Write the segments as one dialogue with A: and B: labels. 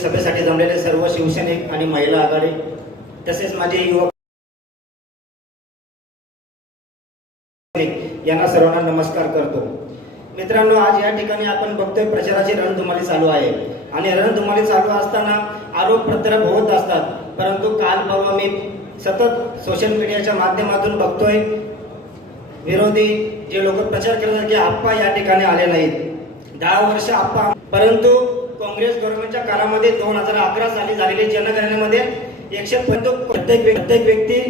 A: सभेसाठी जमलेले सर्व शिवसैनिक आणि महिला आघाडी तसेच माझे युवक यांना सर्वांना नमस्कार करतो. मित्रांनो आज या ठिकाणी आपण बघतोय प्रचाराची रणधुमाळी चालू आहे. आणि रणधुमाळी चालू असताना आरोप प्रत्यारोप होत असतात. परंतु काल परवा मी सतत सोशल मीडियाच्या माध्यमातून बघतोय विरोधी जे लोक प्रचार करतात की आप्पा या ठिकाणी आले नाहीत. दहा वर्ष आप्पा परंतु काँग्रेस गव्हर्नमेंटच्या काळामध्ये दोन हजार अकरा साली झालेले जनगणनेमध्ये एकशे प्रत्येक प्रत्येक व्यक्ती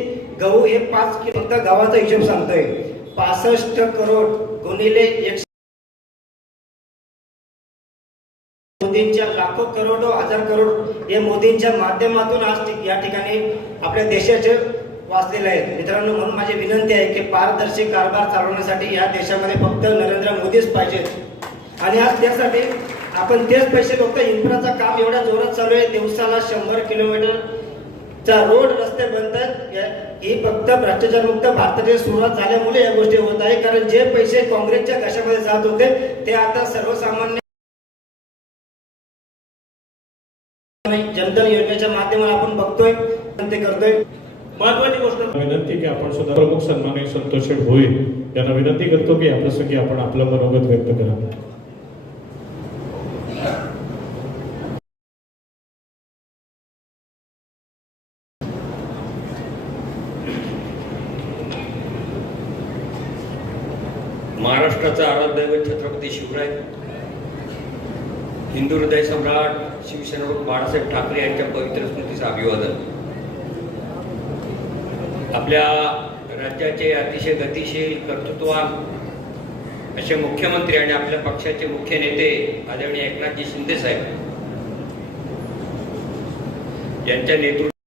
A: गहू हे पाच किलो फक्त गावाचा हिशोब सांगतोय. पासष्ट करोड गुणिले एकशे मोदींच्या लाखो करोडो हजार करोड हे मोदींच्या माध्यमातून आज या ठिकाणी आपल्या देशाचे वाचलेले आहेत मित्रांनो म्हणून माझी विनंती आहे की पारदर्शी कारभार चालवण्यासाठी या देशामध्ये फक्त नरेंद्र मोदीच पाहिजेत. आणि आज त्यासाठी आपण तेच पैसे फक्त इन्फ्राचं काम एवढ्या जोरात चालू आहे. दिवसाला शंभर किलोमीटरचा रोड रस्ते बनतात ही फक्त भ्रष्टाचारमुक्त भारताची सुरुवात झाल्यामुळे या गोष्टी होत आहे. कारण जे पैसे काँग्रेसच्या कशामध्ये जात होते ते आता सर्वसामान्य जनधन योजनेच्या माध्यमातून आपण बघतोय ते करतोय.
B: महत्वाची गोष्ट
C: विनंती की आपण सुद्धा प्रमुख सन्माननीय संतोष शेठ यांना विनंती करतो की आपल्या संगी आपण आपलं मनोगत व्यक्त करा.
B: महाराष्ट्राचा आराध्य छत्रपती शिवराय हिंदू हृदय सम्राट शिवसेना बाळासाहेब ठाकरे यांच्या पवित्र स्मृतीचं अभिवादन. आपल्या राज्याचे अतिशय गतिशील कर्तृत्वान असे मुख्यमंत्री आणि आपल्या पक्षाचे मुख्य नेते आदरणीय एकनाथजी शिंदे साहेब यांच्या नेतृत्व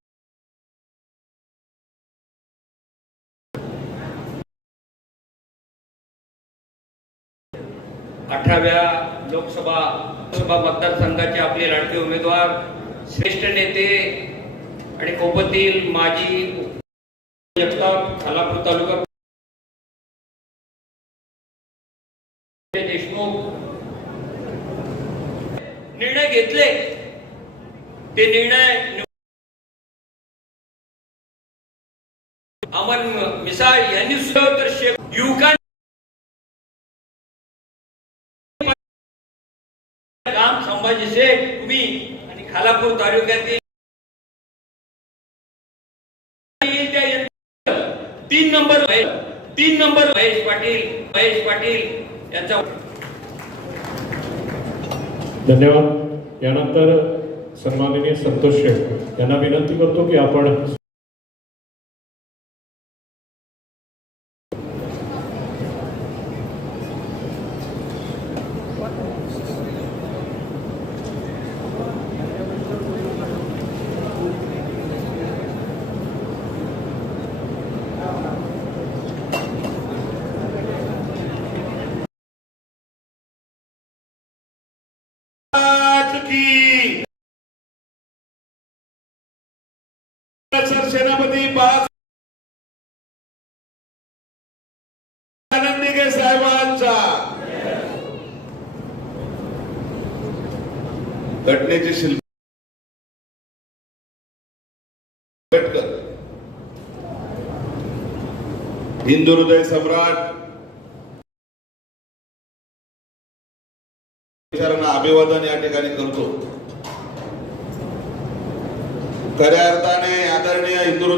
B: अठराव्या लोकसभा लोकसभा मतदारसंघाचे आपले लाडके उमेदवार श्रेष्ठ नेते आणि कोपतील माजी जगताप खालापूर तालुका देशमुख. निर्णय घेतले. ते निर्णय अमन मिसाळ यांनी सुद्धा तर युवकांनी संभाजी शेख तुम्ही आणि खालापूर तालुक्यातील तीन नंबर तीन नंबर महेश पाटील महेश पाटील यांचा
C: धन्यवाद. यानंतर सन्माननीय संतोष शेठ यांना विनंती करतो की आपण
D: की सर सेनापती बास आनंदिगे साहेबांचा घटनेचे शिल्प गटकर हिंदू हृदय सम्राट अभिवादन या ठिकाणी करतो. खऱ्या अर्थाने आदरणीय हिंदू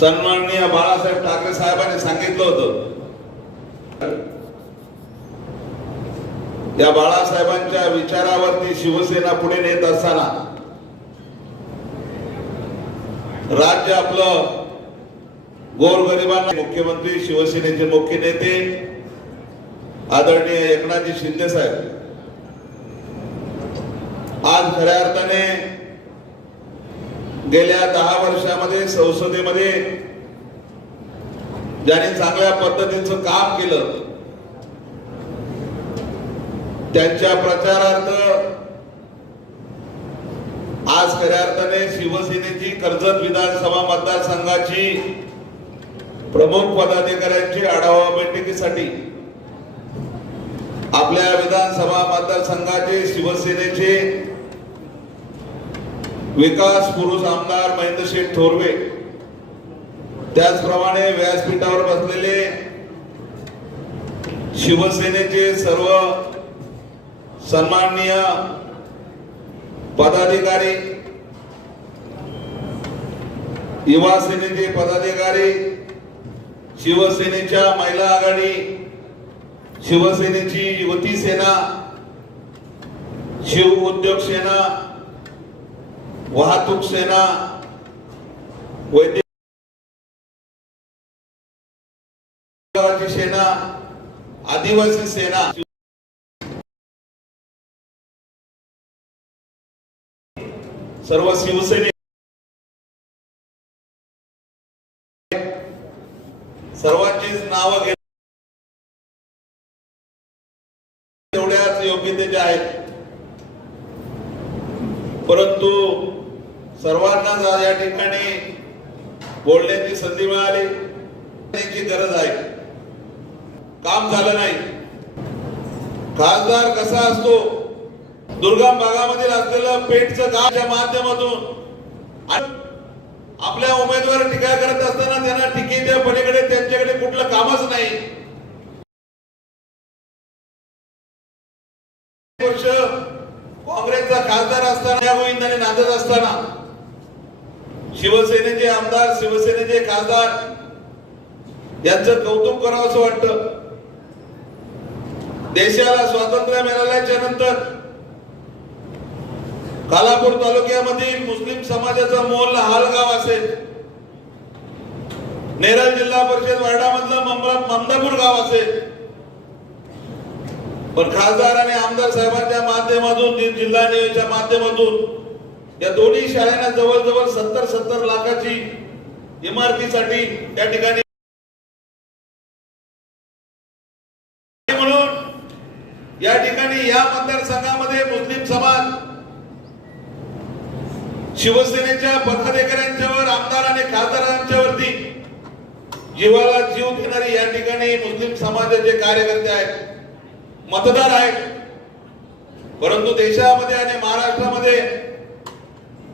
D: सन्माननीय बाळासाहेब ठाकरे साहेबांनी सांगितलं होतं या बाळासाहेबांच्या विचारावरती शिवसेना पुढे नेत असताना राज्य आपलं गोरगरिबांना मुख्यमंत्री शिवसेनेचे मुख्य नेते आदरणीय एकनाथजी शिंदे साहेब आज खऱ्या अर्थाने गेल्या दहा वर्षामध्ये संसदेमध्ये ज्यांनी चांगल्या पद्धतीचं काम केलं त्यांच्या प्रचारार्थ आज खऱ्या अर्थाने शिवसेनेची कर्जत विधानसभा मतदारसंघाची प्रमुख पदाधिकाऱ्यांची आढावा बैठकीसाठी आपल्या विधानसभा मतदारसंघाचे शिवसेनेचे विकास पुरुष आमदार महेंद्रशेठ थोरवे त्याचप्रमाणे व्यासपीठावर बसलेले शिवसेनेचे सर्व सन्माननीय पदाधिकारी युवा सेनेचे पदाधिकारी शिवसेनेच्या महिला आघाडी शिवसेनेची युवती सेना शिव उद्योग सेना वाहतूक सेना वैद्यकीय सेना आदिवासी सेना सर्व शिवसैनिक सर्वांचीच नावं घेत तेवढ्याच योग्यतेचे आहेत. परंतु सर्वांना या ठिकाणी बोलण्याची संधी मिळाली. गरज आहे. काम झालं नाही. खासदार कसा असतो? दुर्गम भागामधील असलेलं पेठचं गावच्या माध्यमातून आपल्या उमेदवार टीका करत असताना त्यांना टीकेच्या पलीकडे त्यांच्याकडे कुठलं कामच नाही. वर्ष काँग्रेसचा खासदार असताना या गोविंदाने नांदत असताना शिवसेनेचे आमदार शिवसेनेचे खासदार यांचं कौतुक करावं असं वाटत. देशाला स्वातंत्र्य मिळाल्याच्या नंतर कालापूर तालुक्यामधील मुस्लिम समाजाचा मोल हालगाव असेल नेरळ जिल्हा परिषद वार्डामधलं ममरा- ममदापूर गाव असेल पण खासदार आणि आमदार साहेबांच्या माध्यमातून जिल्हा नियोजच्या माध्यमातून या दोन्ही शाळांना जवळजवळ सत्तर सत्तर लाखाची इमारतीसाठी त्या ठिकाणी म्हणून या ठिकाणी या मतदारसंघामध्ये मुस्लिम समाज शिवसेनेच्या पदाधिकाऱ्यांच्यावर आमदार आणि खासदारांच्यावरती जीवाला जीव देणारे या ठिकाणी मुस्लिम समाजाचे कार्यकर्ते आहेत मतदार आहेत परंतु देशामध्ये आणि महाराष्ट्रामध्ये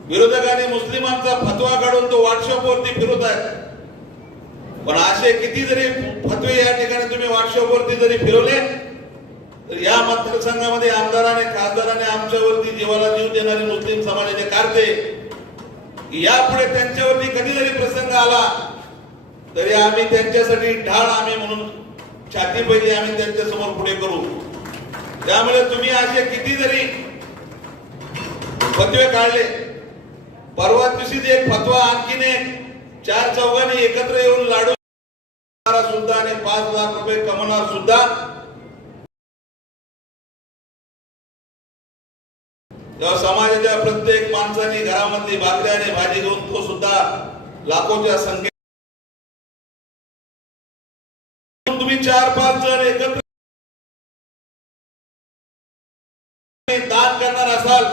D: विरोधकांनी मुस्लिमांचा फतवा काढून तो व्हॉट्सअपवरती फिरवत आहेत. पण असे किती जरी फतवे या ठिकाणी तुम्ही व्हॉट्सअपवरती जरी फिरवले तर या मतदारसंघामध्ये आमदाराने खासदाराने आमच्यावरती जीवाला जीव देणारे मुस्लिम समाजाचे कारते यापुढे त्यांच्यावरती कधी जरी प्रसंग आला तरी आम्ही त्यांच्यासाठी ढाळ आम्ही म्हणून छाती पहिली आम्ही त्यांच्यासमोर पुढे करू. त्यामुळे तुम्ही असे किती जरी फतवे काढले. परवा दिवशीच एक फतवा आणखीन एक चार चौघांनी एकत्र येऊन लाडू सुद्धा आणि पाच लाख रुपये कमवणार सुद्धा माणसाने घरामधली भाकरी आणि भाजी घेऊन तो सुद्धा लाखोच्या संख्येत तुम्ही चार पाच जण एकत्र दान करणार असाल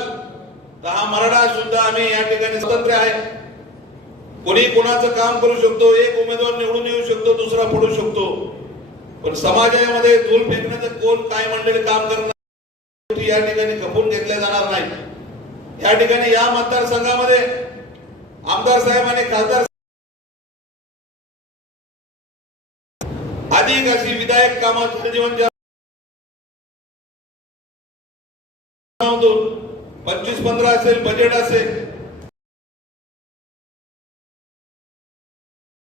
D: तर हा मराठा सुद्धा आम्ही या ठिकाणी स्वतंत्र आहे. कोणी कोणाचं काम करू शकतो एक उमेदवार निवडून येऊ शकतो दुसरा पडू शकतो. पण समाजामध्ये धूल फेकण्याचं कोण काय म्हणलेलं काम करणार या ठिकाणी खपून घेतल्या जाणार नाही या ठिकाणी या मतदारसंघामध्ये आमदार साहेब आणि खासदार अधिक अशी विधायक कामात जीवनच्या पंचवीस पंधरा असेल बजेट असेल.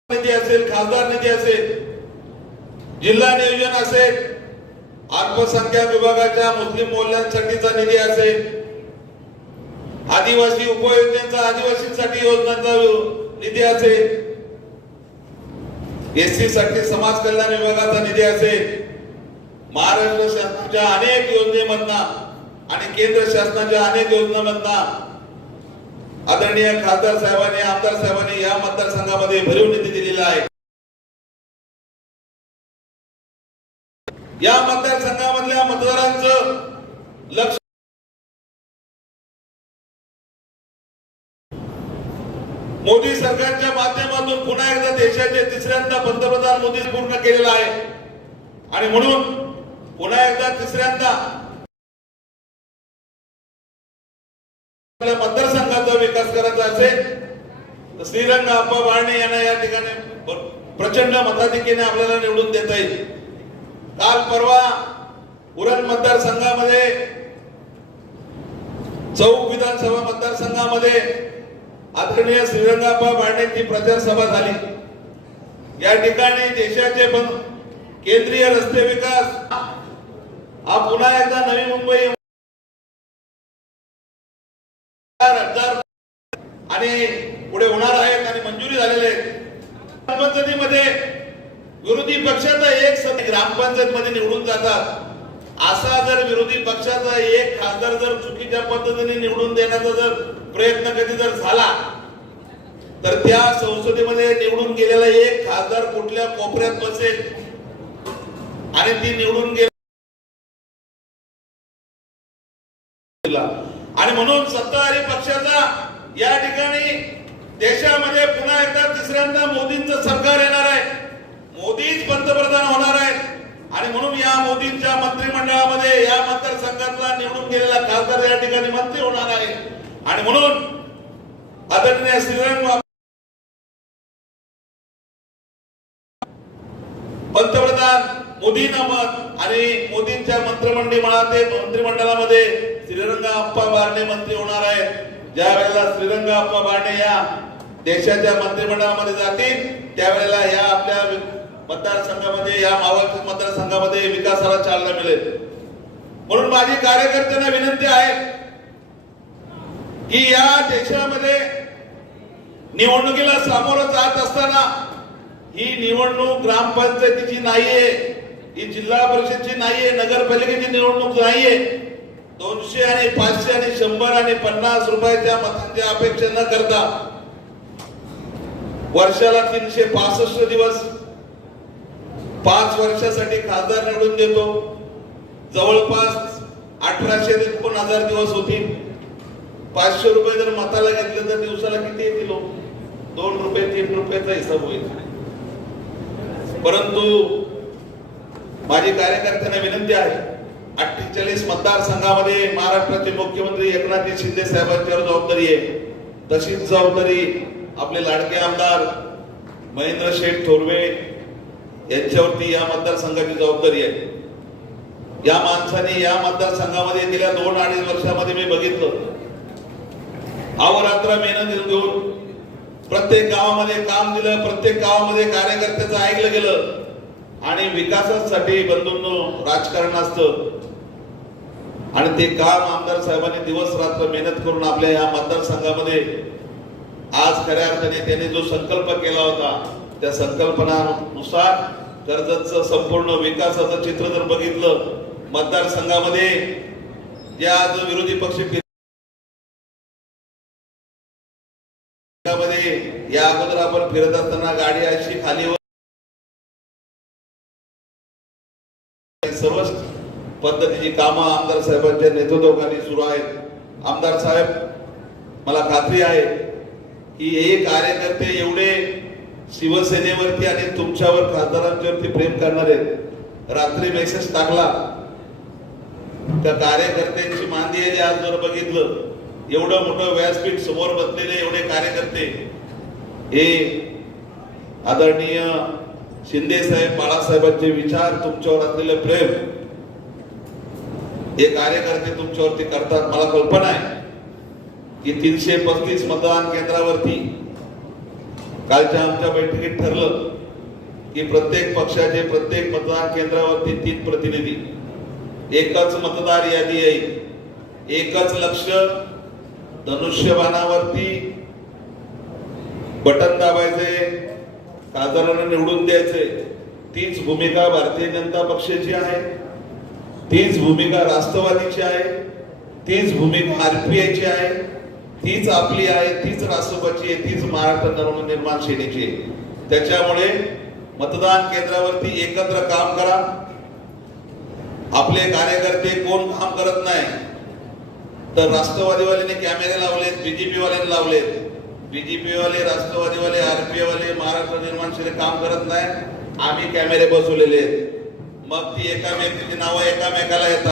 D: निधी असेल खासदार निधी असेल जिल्हा नियोजन असेल अल्पसंख्याक विभागाच्या मुस्लिम मोल्यांसाठीचा निधी असेल. आदिवासी उपयोजनेचा आदिवासींसाठी योजनांचा निधी असेल एससी साठी समाज कल्याण विभागाचा निधी असेल महाराष्ट्र शासनाच्या अनेक योजनेमधना आणि केंद्र शासनाच्या अनेक योजनांमधना आदरणीय खासदार साहेबांनी आमदार साहेबांनी या मतदारसंघामध्ये भरीव निधी दिलेला आहे. या मतदारसंघामधल्या मतदारांचं लक्ष मोदी सरकारच्या माध्यमातून पुन्हा एकदा देशाचे तिसऱ्यांदा पंतप्रधान मोदी पूर्ण केलेला आहे. आणि म्हणून पुन्हा एकदा तिसऱ्यांदा आपल्या मतदारसंघाचा विकास करायचा असेल तर श्रीरंग आप्पा बाळणे यांना या ठिकाणी प्रचंड मताधिकेने आपल्याला निवडून देता येईल. काल परवा उरण मतदारसंघामध्ये चौक विधानसभा मतदारसंघामध्ये आदरणीय श्रीरंगाप्पा बाळणेंची प्रचार सभा झाली. या ठिकाणी देशाचे पण केंद्रीय रस्ते विकास हा पुन्हा एकदा नवी मुंबई आणि पुढे होणार आहेत आणि मंजुरी झालेले आहेत ग्रामपंचायतीमध्ये विरोधी पक्षाचा एक सदस्य ग्रामपंचायत मध्ये निवडून जातात. असा जर विरोधी पक्षाचा एक खासदार जर चुकीच्या पद्धतीने निवडून देण्याचा जर प्रयत्न कधी जर झाला तर त्या संसदेमध्ये निवडून गेलेला एक खासदार कुठल्या कोपऱ्यात बसेल? आणि ती निवडून गेला. आणि म्हणून सत्ताधारी पक्षाचा या ठिकाणी देशामध्ये पुन्हा एकदा तिसऱ्यांदा मोदींचं सरकार येणार आहे. मोदीच पंतप्रधान होणार आहेत. आणि म्हणून या मोदींच्या मंत्रिमंडळामध्ये या मतदारसंघातला निवडून गेलेला खासदार या ठिकाणी मंत्री होणार आहे. आणि म्हणून आदरणीय श्रीरंग पंतप्रधान मोदींना मत आणि मोदींच्या मंत्रिमंडळामध्ये मंत्रिमंडळामध्ये श्रीरंगा अप्पा बारणे मंत्री होणार आहेत. ज्या वेळेला श्रीरंगा अप्पा बारणे या देशाच्या मंत्रिमंडळामध्ये जातील त्यावेळेला या आपल्या मतदारसंघामध्ये या महाराष्ट्र मतदारसंघामध्ये विकासाला चालना मिळेल. म्हणून माझी कार्यकर्त्यांना विनंती आहे की या देशामध्ये निवडणुकीला सामोरं जात असताना ही निवडणूक ग्रामपंचायतीची नाहीये ही जिल्हा परिषदची नाहीये नगरपालिकेची निवडणूक नाहीये. दोनशे आणि पाचशे आणि शंभर आणि पन्नास रुपयाच्या मतांची अपेक्षा न करता वर्षाला तीनशे पासष्ट दिवस पाच वर्षासाठी खासदार निवडून देतो. जवळपास अठराशे ते दोन हजार दिवस होतील. पाचशे रुपये जर मताला घेतलं तर दिवसाला किती येतील दोन रुपये तीन रुपयाचा हिसाब होईल. परंतु माझी कार्यकर्त्यांना विनंती आहे अठ्ठेचाळीस मतदारसंघामध्ये महाराष्ट्राचे मुख्यमंत्री एकनाथजी शिंदे साहेबांच्यावर जबाबदारी आहे. तशीच जबाबदारी आपले लाडके आमदार महेंद्र शेठ थोरवे यांच्यावरती या मतदारसंघाची जबाबदारी आहे. या माणसाने या मतदारसंघामध्ये गेल्या दोन अडीच वर्षामध्ये मी बघितलं. अवरात्र मेहनत घेऊन प्रत्येक गावामध्ये काम दिलं प्रत्येक गावामध्ये कार्यकर्त्याचं ऐकलं गेलं आणि विकासासाठी बंधूंनो राजकारण असतं. आणि ते काम आमदार साहेबांनी दिवस रात्र मेहनत करून आपल्या या मतदारसंघामध्ये आज खऱ्या अर्थाने त्यांनी जो संकल्प केला होता त्या संकल्पनानुसार कर्जतचं संपूर्ण विकासाचं चित्र जर बघितलं मतदारसंघामध्ये जे आज विरोधी पक्ष मध्ये या अगोदर आपण फिरत असताना गाडी अशी खाली सर्वच पद्धतीची कामं आमदार साहेबांच्या नेतृत्वाखाली सुरू आहेत. आमदार साहेब मला खात्री आहे की हे कार्यकर्ते एवढे शिवसेनेवरती आणि तुमच्यावर खासदारांच्यावरती प्रेम करणार आहेत. रात्री मेसेज टाकला. त्या कार्यकर्त्यांची मांदी आहे आज जर बघितलं एवढं मोठं व्यासपीठ समोर बसलेले एवढे कार्यकर्ते. हे आदरणीय शिंदे साहेब बाळासाहेबांचे विचार तुमच्यावर असलेले प्रेम हे कार्यकर्ते तुमच्यावरती करतात. मला कल्पना आहे की तीनशे पस्तीस मतदान केंद्रावरती कालच्या आमच्या बैठकीत ठरलं की प्रत्येक पक्षाचे प्रत्येक मतदान केंद्रावरती तीन प्रतिनिधी. एकच मतदार यादी येईल. एकच लक्ष धनुष्यबाणावरती बटन दाबायचे साधारण निवडून द्यायचे. तीच भूमिका भारतीय जनता पक्षाची आहे. तीच भूमिका राष्ट्रवादीची आहे. तीच भूमिका आरपीआयची आहे. तीच आपली आहे तीच राष्ट्रपतीची आहे तीच महाराष्ट्र नवनिर्माण सेनेची आहे. त्याच्यामुळे मतदान केंद्रावरती एकत्र काम करा. आपले कार्यकर्ते कोण काम करत नाही? तर राष्ट्रवादीवाल्याने कॅमेरे लावलेत बीजेपी वाल्याने लावलेत. बीजेपी वाले राष्ट्रवादी वाले वाले महाराष्ट्र निर्माण सेने काम करत नाही आम्ही कॅमेरे बसवलेले आहेत. मग ती एका व्यक्तीची नावं एकामेकाला येतात.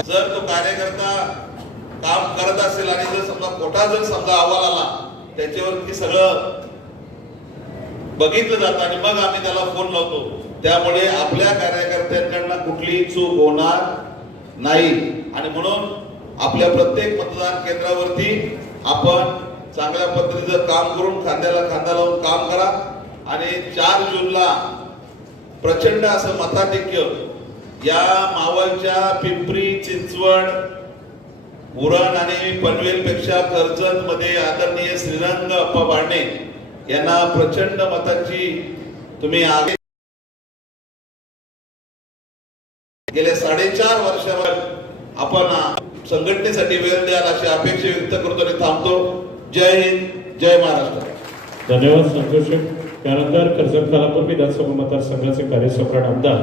D: जर तो कार्यकर्ता काम करत असेल आणि जर समजा खोटा जर समजा अहवाल आला त्याच्यावरती सगळं बघितलं जातं आणि मग आम्ही त्याला फोन लावतो. त्यामुळे आपल्या कार्यकर्त्यांकडनं कुठलीही चूक होणार नाही. आणि म्हणून आपल्या प्रत्येक मतदान केंद्रावरती आपण चांगल्या पद्धतीचं काम करून खांद्याला खांदा लावून काम करा. आणि चार जूनला प्रचंड असं मताधिक्य या मावळच्या पिंपरी चिंचवड उरण आणि पनवेल पेक्षा कर्जत मध्ये आदरणीय श्रीरंग अप्पा यांना प्रचंड मताची तुम्ही आगे गेल्या साडेचार वर्षावर आपण संघटनेसाठी वेळ द्याल अशी अपेक्षा व्यक्त करतो आणि थांबतो. जय हिंद जय महाराष्ट्र.
C: धन्यवाद संतोष त्यानंतर कर्जत खालापूर विधानसभा मतदारसंघाचे कार्यसम्राट आमदार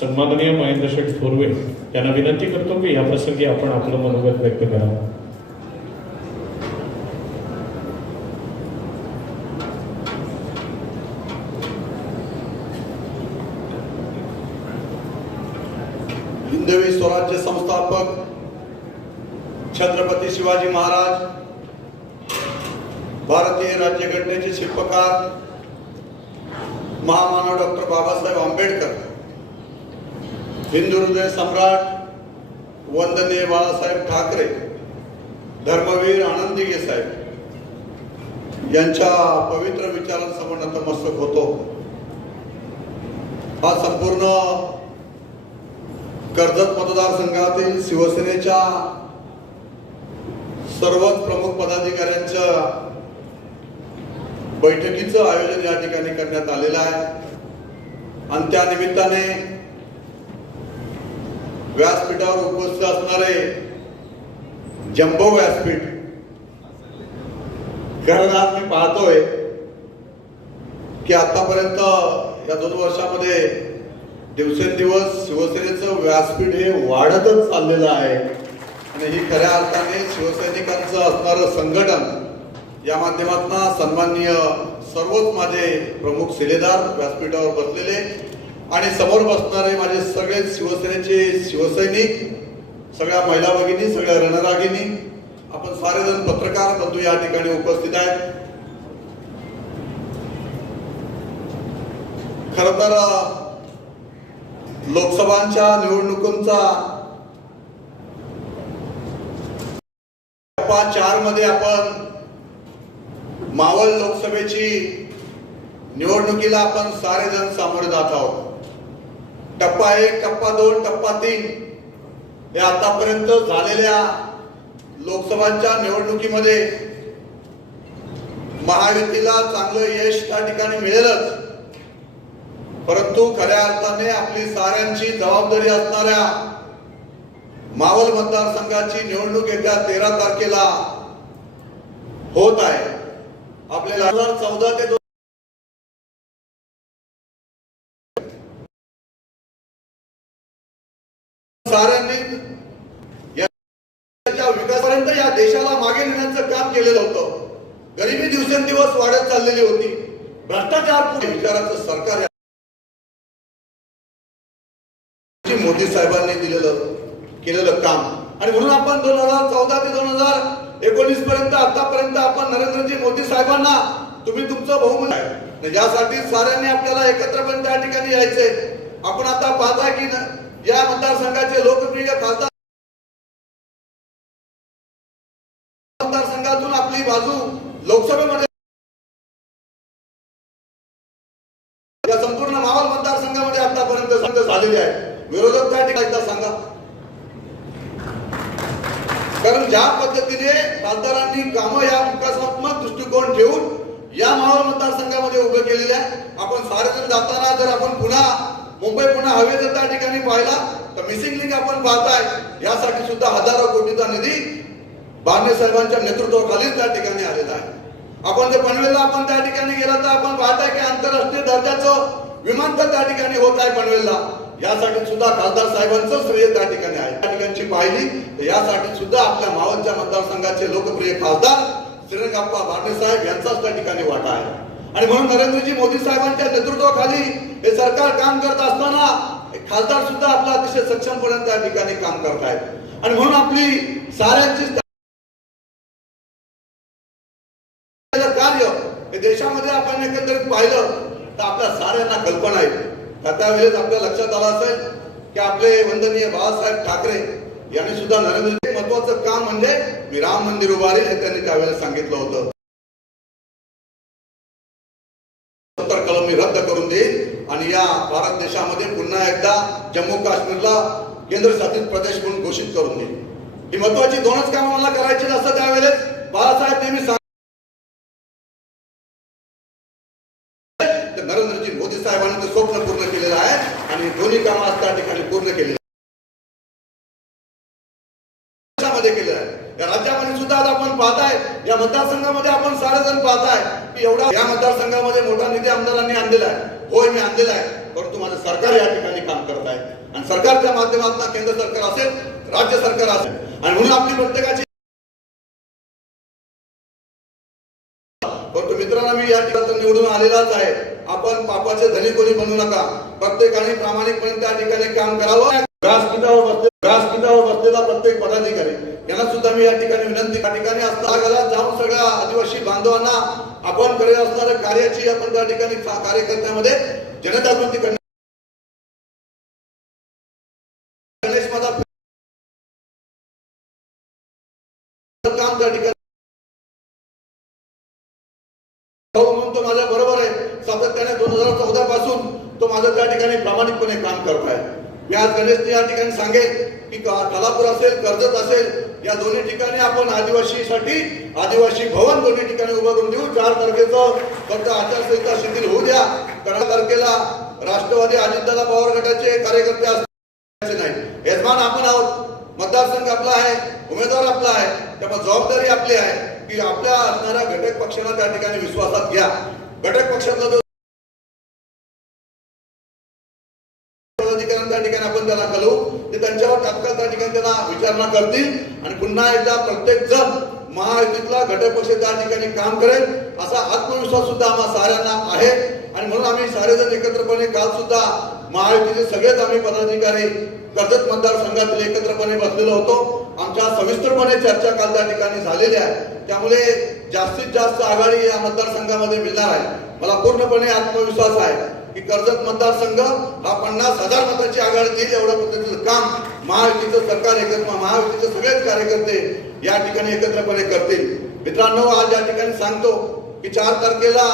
C: सन्माननीय महेंद्र शेठ थोरवे यांना विनंती करतो की या प्रसंगी आपण आपलं मनोगत व्यक्त करावं.
E: हिंदवी स्वराज्य संस्थापक छत्रपती शिवाजी महाराज भारतीय राज्यघटनेचे शिल्पकार महामानव डॉक्टर बाबासाहेब आंबेडकर हिंदू हृदय सम्राट वंदनीय बाळासाहेब ठाकरे धर्मवीर आनंदीगे साहेब यांच्या पवित्र विचारांसमोर नतमस्तक होतो. हा संपूर्ण कर्जत मतदारसंघातील शिवसेनेच्या सर्वच प्रमुख पदाधिकाऱ्यांच्या बैठकीचं आयोजन या ठिकाणी करण्यात आलेलं आहे. आणि त्या निमित्ताने व्यासपीठावर उपस्थित असणारे जम्बो व्यासपीठ कारण आज मी पाहतोय की आतापर्यंत या दोन वर्षामध्ये दिवसेंदिवस शिवसेनेचं व्यासपीठ हे वाढतच चाललेलं आहे. तर ही खऱ्या अर्थाने शिवसैनिकांचं असणारं संघटन या माध्यमातून सन्माननीय सर्वच माझे प्रमुख शिलेदार व्यासपीठावर बसलेले आणि समोर बसणारे माझे सगळे शिवसेनेचे शिवसैनिक सगळ्या महिला भगिनी सगळ्या रणरागिनी आपण सारेजण पत्रकार बंधू या ठिकाणी उपस्थित आहेत. खर तर लोकसभांच्या निवडणुकांचा टप्पा चारमध्ये आपण मावळ लोकसभेची निवडणुकीला आपण सारे जण सामोरे जात आहोत. टप्पा एक टप्पा दोन टप्पा तीन हे आतापर्यंत झालेल्या लोकसभांच्या निवडणुकीमध्ये महायुतीला चांगलं यश त्या ठिकाणी मिळेलच. परंतु खऱ्या अर्थाने आपली साऱ्यांची जबाबदारी असणाऱ्या मावळ मतदारसंघाची निवडणूक येत्या तेरा तारखेला होत आहे. आपल्याला दोन हजार चौदा ते दोन या देशाला मागे नेण्याचं काम केलेलं होतं. गरिबी दिवसेंदिवस वाढत चाललेली होती. भ्रष्टाचार विचाराचं सरकार जी मोदी साहेबांनी दिलेलं केलेलं काम. आणि म्हणून आपण दोन हजार चौदा ते दोन हजार एकोणीस पर्यंत आतापर्यंत आपण नरेंद्रजी मोदी साहेबांना तुम्ही तुमचं बहुमत आहे. यासाठी साऱ्यांनी आपल्याला एकत्रपणे त्या ठिकाणी यायचे आपण आता पाहताय की न- या मतदारसंघाचे लोकप्रिय खासदार मतदारसंघातून आपली बाजू लोकसभेमध्ये या संपूर्ण मावळ मतदारसंघामध्ये आतापर्यंत झालेली झालेले आहे. विरोधक त्या ठिकाणी सांगा. कारण ज्या पद्धतीने खासदारांनी कामं या विकासात्मक दृष्टिकोन ठेवून या मावळ मतदारसंघामध्ये उभे केलेले आहे. आपण सारेजण जाताना जर आपण पुन्हा मुंबई पुन्हा हवेचा त्या ठिकाणी पाहिला तर मिसिंग लिंक आपण पाहताय. यासाठी सुद्धा हजारो कोटीचा निधी बारणे साहेबांच्या नेतृत्वाखालीच त्या ठिकाणी आलेला आहे. आपण जर पनवेलला आपण त्या ठिकाणी गेला तर आपण पाहताय की आंतरराष्ट्रीय दर्जाचं विमानतळ त्या ठिकाणी होत आहे पनवेलला. यासाठी सुद्धा खासदार साहेबांचं श्रेय त्या ठिकाणी आहे. त्या ठिकाणची पाहिली. यासाठी सुद्धा आपल्या मावळच्या मतदारसंघाचे लोकप्रिय खासदार श्रीरंगाप्पा बारणे साहेब यांचाच त्या ठिकाणी वाटा आहे. आणि म्हणून नरेंद्रजी मोदी साहेबांच्या नेतृत्वाखाली हे सरकार काम करत असताना खासदार सुद्धा आपला अतिशय सक्षमपणे त्या ठिकाणी काम करत आहेत आणि म्हणून आपली साऱ्यांची कार्य हे देशामध्ये आपण एकंदरीत पाहिलं तर आपल्या साऱ्यांना कल्पना आहे. का त्यावेळेस आपल्या लक्षात आलं असेल की आपले वंदनीय बाळासाहेब ठाकरे यांनी सुद्धा नरेंद्र महत्वाचं काम म्हणजे मी राम मंदिर उभारेल हे त्यांनी त्यावेळेस सांगितलं होतं. सत्तर कलम मी रद्द करून देईल आणि या भारत देशामध्ये पुन्हा एकदा जम्मू काश्मीरला केंद्रशासित प्रदेश म्हणून घोषित करून देईल ही महत्वाची दोनच कामं मला करायची नसतं त्यावेळेस बाळासाहेब नेहमी सांग नरेंद्रजी मोदी साहेबांनी ते स्वप्न पूर्ण आणि दोन्ही कामं आज त्या ठिकाणी पूर्ण केलेली केलेलं आहे. या राज्यामध्ये सुद्धा आज आपण पाहताय या मतदारसंघामध्ये आपण सारेजण पाहताय की एवढा या मतदारसंघामध्ये मोठा निधी आमदारांनी आणलेला आहे. होय मी आणलेला आहे. परंतु माझं सरकार या ठिकाणी काम करत आहे. आणि सरकारच्या माध्यमातून केंद्र सरकार असेल राज्य सरकार असेल. आणि म्हणून आपली प्रत्येकाची परंतु मित्रांनो मी या ठिकाणी निवडून आलेलाच आहे. आपण पापाचे धनी कोणी बनू नका. प्रत्येकाने प्रामाणिकपणे त्या ठिकाणी काम करावं. व्यासपीठावर बसले व्यासपीठावर बसलेला प्रत्येक पदाधिकारी. यांना सुद्धा मी या ठिकाणी विनंती त्या ठिकाणी असता जाऊन सगळ्या आदिवासी बांधवांना आपण करत असणाऱ्या कार्याची आपण त्या ठिकाणी कार्यकर्त्यामध्ये जनजागृती करणे गणेश माझा काम त्या ठिकाणी म्हणून तो माझ्या दोन हजार चौदा पासून तो माझं त्या ठिकाणी प्रामाणिकपणे काम करत आहे मी आज गणेशने या ठिकाणी सांगेल की कलापूर असेल कर्जत असेल या दोन्ही ठिकाणी आपण आदिवासीसाठी आदिवासी भवन दोन्ही ठिकाणी उभं करून देऊ. चार तारखेचं फक्त आचारसंहिता शिथिल होऊ द्या. तेरा तारखेला राष्ट्रवादी अजितदादा पवार गटाचे कार्यकर्ते असतील. नाही. यजमान आपण आहोत. मतदारसंघ आपला आहे. उमेदवार आपला आहे. त्यामुळे जबाबदारी आपली आहे की आपल्या असणाऱ्या घटक पक्षाला त्या ठिकाणी विश्वासात घ्या. घटक पक्षाचा जो शासन त्यांना कळवू ते त्यांच्यावर तात्काळ त्या ठिकाणी त्यांना विचारणा करतील आणि पुन्हा एकदा प्रत्येक जण महायुतीतला घटक पक्ष त्या ठिकाणी काम करेल असा आत्मविश्वास सुद्धा आम्हा साऱ्यांना आहे. आणि म्हणून आम्ही सारेजण एकत्रपणे काल सुद्धा महायुतीचे सगळेच आम्ही पदाधिकारी कर्जत मतदारसंघातील एकत्रपणे बसलेलो होतो. आमच्या सविस्तरपणे चर्चा काल त्या ठिकाणी झालेली आहे. त्यामुळे जास्तीत जास्त आघाडी या मतदारसंघामध्ये मिळणार आहे. मला पूर्णपणे आत्मविश्वास आहे. की कर्जत मतदारसंघ हा पन्नास हजार मताची आघाडी देईल एवढ्या पद्धतीचं काम महायुतीचं सरकार एकत्र महायुतीचे सगळेच कार्यकर्ते या ठिकाणी एकत्रपणे करतील. मित्रांनो आज या ठिकाणी सांगतो की चार तारखेला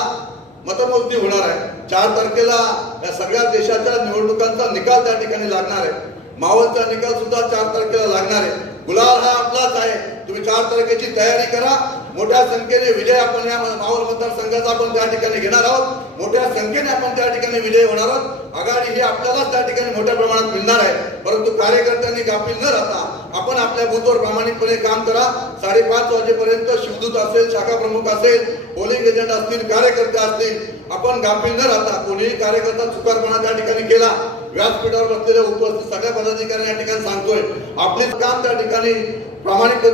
E: मतमोजणी होणार आहे. चार तारखेला या सगळ्या देशाच्या निवडणुकांचा निकाल त्या ठिकाणी लागणार आहे. मावळचा निकाल सुद्धा चार तारखेला लागणार आहे. गुलाल हा आपलाच आहे. तुम्ही चार तारखेची तयारी करा. मोठ्या संख्येने विजय आपण या मावळ मतदारसंघाचा आपण त्या ठिकाणी घेणार आहोत. मोठ्या संख्येने आपण त्या ठिकाणी विजय होणार आहोत. आघाडी ही आपल्यालाच त्या ठिकाणी मोठ्या प्रमाणात मिळणार आहे. परंतु कार्यकर्त्यांनी गाफील न राहता आपण आपल्या बुथवर प्रामाणिकपणे काम करा. साडेपाच वाजेपर्यंत शिवदूत असेल शाखा प्रमुख असेल पोलिंग एजंट असतील कार्यकर्ते असतील आपण गाफील न राहता कोणीही कार्यकर्ता चुकारपणा त्या ठिकाणी केला. व्यासपीठावर बसलेल्या उपस्थित सगळ्या पदाधिकारी या ठिकाणी सांगतोय. आपले काम त्या ठिकाणी प्रामाणिक